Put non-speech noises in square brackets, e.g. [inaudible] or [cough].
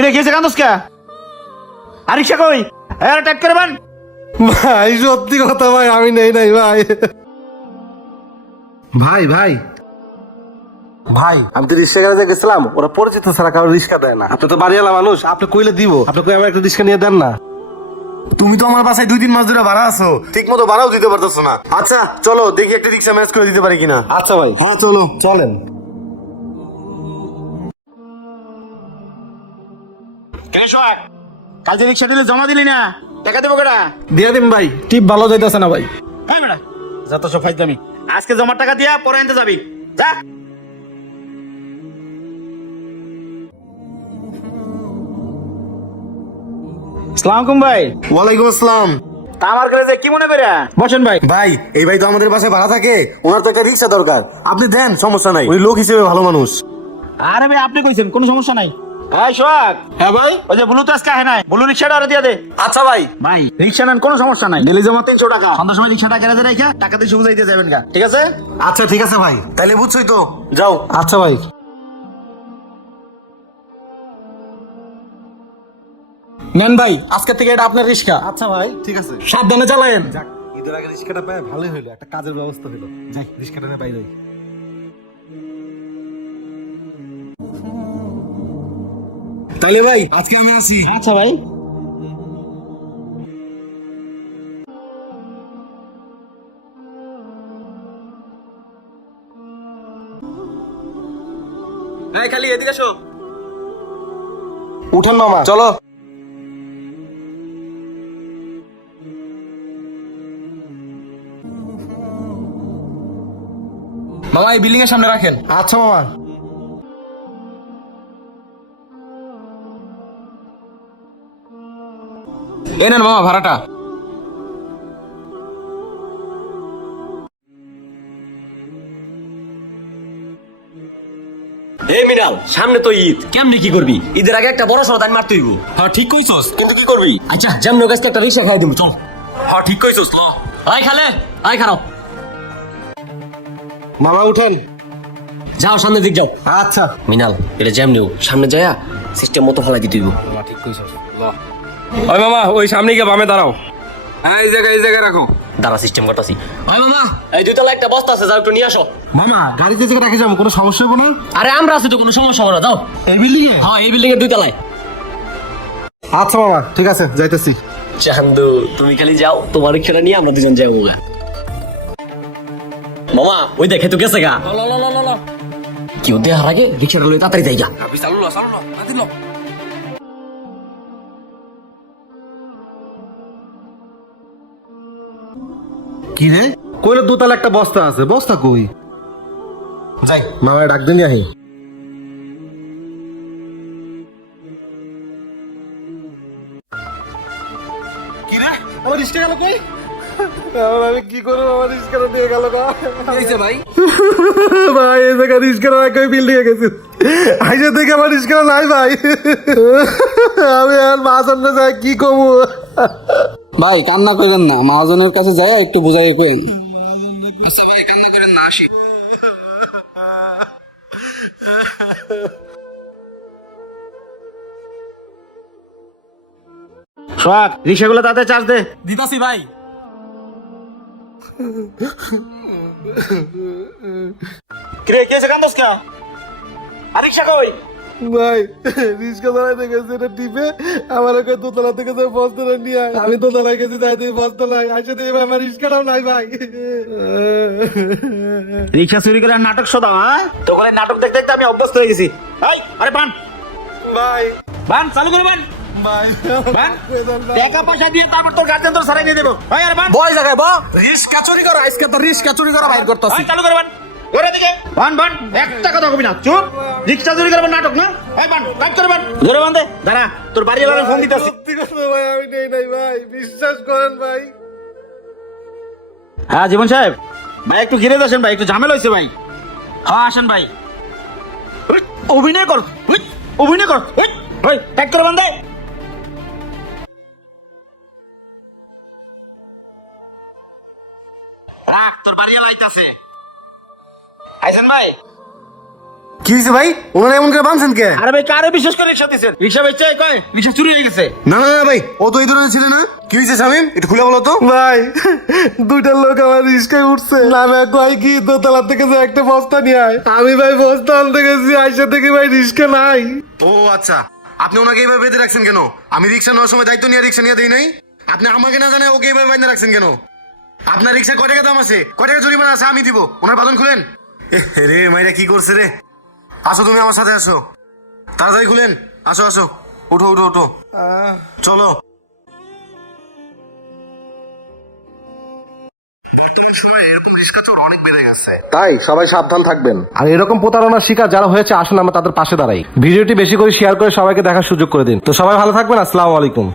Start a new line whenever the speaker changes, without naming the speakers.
কিরে গেছে কান্দস কে আর রিক্সা কই? আরে টাইপ করে বান।
ভাই সত্যি কথা ভাই আমি নেই নাই ভাই। ভাই ভাই। ভাই আমি তো রিক্সা গাড়িতে গেছিলাম ওরা পরিচিত ছাড়া কারও রিক্সা দেয় না। আপনি তো বাড়িওয়ালা মানুষ আপনি কইলে দিব। আপনি কই আমার একটা রিক্সা নিয়ে দেন না? তুমি তো আমার বাসায় দুই তিন মাস ধরে ভাড়া আছো। ঠিক মতো ভাড়াও দিতে পারতেছো না। আচ্ছা চলো দেখি একটা রিক্সা ম্যাচ করে দিতে পারি কিনা। আচ্ছা ভাই। হ্যাঁ চলো চলেন।
রিক্সা দিলে জমা দিলি না টাকা দেবো কেটা
দিয়ে দিন ভাই
টিপ ভালো যাইতেছে না ভাই।
হ্যাঁ ম্যাডাম যত সব ফাইজদামি আজকে জমার টাকা দিয়া পরে আনতে যাবি। যা। ভাই।
ওয়ালাইকুম আসসালাম।
তা আমার করে যে কি মনে করে? বসেন ভাই।
ভাই এই ভাই তো আমাদের বাসায় ভাড়া থাকে ওনার তো একটা রিক্সা দরকার। আপনি দেন সমস্যা নাই। ওই লোক হিসেবে ভালো মানুষ।
আরে ভাই আপনি কইছেন কোনো সমস্যা নাই? হ্যাঁ সোহাগ।
হ্যাঁ ভাই?
ওই যে ব্লু তো আজকে আহে নাই? ব্লু রিক্সাটা আরে দিয়ে দে।
আচ্ছা ভাই।
ভাই রিক্সা নেন কোনো সমস্যা নাই। ডেলি জমা তিনশো টাকা। সন্ধ্যার সময় রিক্সাটা গ্যারেজে রেখে টাকা দিয়ে যাবেন গা। ঠিক আছে?
আচ্ছা ঠিক আছে ভাই। তাহলে বুঝছই তো। যাও। আচ্ছা ভাই।
নেন ভাই আজকে থেকে এটা আপনার রিক্সা।
আচ্ছা ভাই ঠিক আছে।
সাবধানে চালায়েন।
যাক ঈদের আগে রিক্সাটা পায় ভালোই হইল একটা কাজের ব্যবস্থা হইল। যাই রিক্সাটা নিয়ে বাইরে তাহলে ভাই আজকে আমি আসি।
আচ্ছা ভাই।
এই খালি এদিকে এসো
উঠেন মামা। চলো।
মামা এই বিল্ডিং এর সামনে রাখেন।
আচ্ছা মামা।
এই নেন মামা ভাড়াটা।
এই মিনাল সামনে তো ঈদ। কেমনি কি করবি? ঈদের আগে একটা বড় সরদান মারতে হইব।
হ্যাঁ ঠিক কইছস। কিন্তু কি করবি?
আচ্ছা যেমন কাছে একটা রিক্সা খাই দিব চল।
হ্যাঁ ঠিক কইছস ল।
আয় খালে আয় খারাপ।
মামা উঠেন।
যাও সামনের দিক যাও।
আচ্ছা।
মিনাল এটা জ্যাম নিও। সামনে যায়া সিস্টেম মতো ফলাই দিতে হইব।
ওই মামা ওই সামনে গিয়ে বামে দাঁড়াও। হ্যাঁ এই জায়গায় এই জায়গায় রাখো।
দাঁড়া সিস্টেম করতাছি। আয় মামা। এই দুইতলা একটা বস্তা আছে যাও একটু নিয়ে আসো।
মামা গাড়িতে যে রাখি যাব কোনো সমস্যা হব না?
আরে আমরা আছি তো কোনো সমস্যা হবে না যাও।
এই বিল্ডিং এ?
হ্যাঁ এই বিল্ডিং এর দুইতলায়
আচ্ছা মামা ঠিক আছে যাইতেছি।
চান্দু তুমি খালি যাও তোমার রিক্সাটা নিয়ে আমরা দুজন যাব মামা ওই দেখে তো গেছে গা। কেউ দেখার আগে রিক্সাটা লই তাড়াতাড়ি যাই গা।
কি রে? কইলে দোতলা একটা বস্তা আছে বস্তা কই? যাই। ডাক দিন আহি। কি রে? আমার রিস্কা গেল কই? এখন আমি কি করব? আমার রিস্কাটা দিয়ে গেল গা।
ভাই। [laughs]
ভাই এই জায়গা কই বিল্ডিং এ গেছি? থেকে আমার নাই ভাই। [laughs] আমি আর মা সামনে যাই কি করব?
ভাই কান্না করেন না। মহাজনের কাছে যায় একটু বুঝাই করেন
আচ্ছা ভাই কান্না করেন না আসি।
সোহাগ রিক্সাগুলো তাতে চার্জ দে।
দিতাছি ভাই।
কিরে কে কান্দস কে আর রিক্সা কই?
ভাই রিস্কা দাঁড়াইতে গেছে এটা টিপে আমার ওকে দোতলা থেকে যে বস্তাটা নিয়ে আয়। আমি দোতলায় গেছি যাইতে বস্তালায় আইসা দিয়ে আমার রিস্কাটাও নাই ভাই।
রিক্সা চুরি করে নাটক সদা হ্যাঁ? তোকে নাটক দেখতে দেখতে আমি অভ্যস্ত হয়ে গেছি। এই আরে পান
ভাই।
বান চালু করে বান।
ভাই।
বান টাকা পয়সা দিয়ে তারপর তোর গার্জেন তোর সারাই নিয়ে দেবো। ভাই আরে বান।
বয় জায়গায় বা রিস্কা চুরি করা আজকে তো রিস্কা চুরি করা বাইর করতেছি।
চালু করে বান। ঘরে দিকে বান বান একটা কথা কবি না চুপ। রিক্সা চুরি করবেন নাটক না? ভাই বান কাজ করে বান। ধরে বান দে। দাঁড়া তোর বাড়ি এলাকার ফোন দিতেছি।
সত্যি কথা ভাই আমি নেই নাই ভাই বিশ্বাস করেন ভাই।
হ্যাঁ জীবন সাহেব। ভাই একটু ঘিরে আসেন ভাই একটু ঝামেলা হয়েছে ভাই। হ্যাঁ আসেন ভাই। অভিনয় কর অভিনয় কর ভাই ট্যাগ করে বান্ধে রাখ তোর বাড়ি লাইতাছে। আইসেন ভাই।
কি হয়েছে ভাই? ওনারা এমন করে বানছেন কে?
আরে ভাই কারে বিশেষ করে রিক্সা দিচ্ছেন রিক্সা বেচে কয়? রিক্সা চুরি হয়ে গেছে।
না না না ভাই ও তো এই ধরনের ছিল না। কি হয়েছে শামিম? একটু খুলে বলো তো। ভাই দুইটা লোক আমার রিস্কায় উঠছে। নামে কয় কি? দোতলা থেকে যে একটা বস্তা নিয়ে আয়। আমি ভাই বস্তা আনতে গেছি আইসা থেকে ভাই রিস্কা নাই। ও আচ্ছা। আপনি ওনাকে এইভাবে বেঁধে রাখছেন কেন? আমি রিক্সা নেওয়ার সময় দায়িত্ব নিয়ে রিক্সা নিয়ে দিই নাই। আপনি আমাকে না জানায় ওকে এইভাবে বেঁধে রাখছেন কেন? আপনার রিক্সা কয় টাকা দাম আছে? কয় টাকা জরিমানা আছে? আমি দিব। ওনার বাদন খুলেন। রে মাইরা কি করছে রে? আসো তুমি আমার সাথে আসো। তাড়াতাড়ি খুলেন। আসো আসো। উঠো উঠো উঠো। চলো। তাই সবাই সাবধান থাকবেন। আর এরকম প্রতারণার শিকার যারা হয়েছে আসুন আমরা তাদের পাশে দাঁড়াই। ভিডিওটি বেশি করে শেয়ার করে সবাইকে দেখার সুযোগ করে দিন। তো সবাই ভালো থাকবেন আসসালামু আলাইকুম।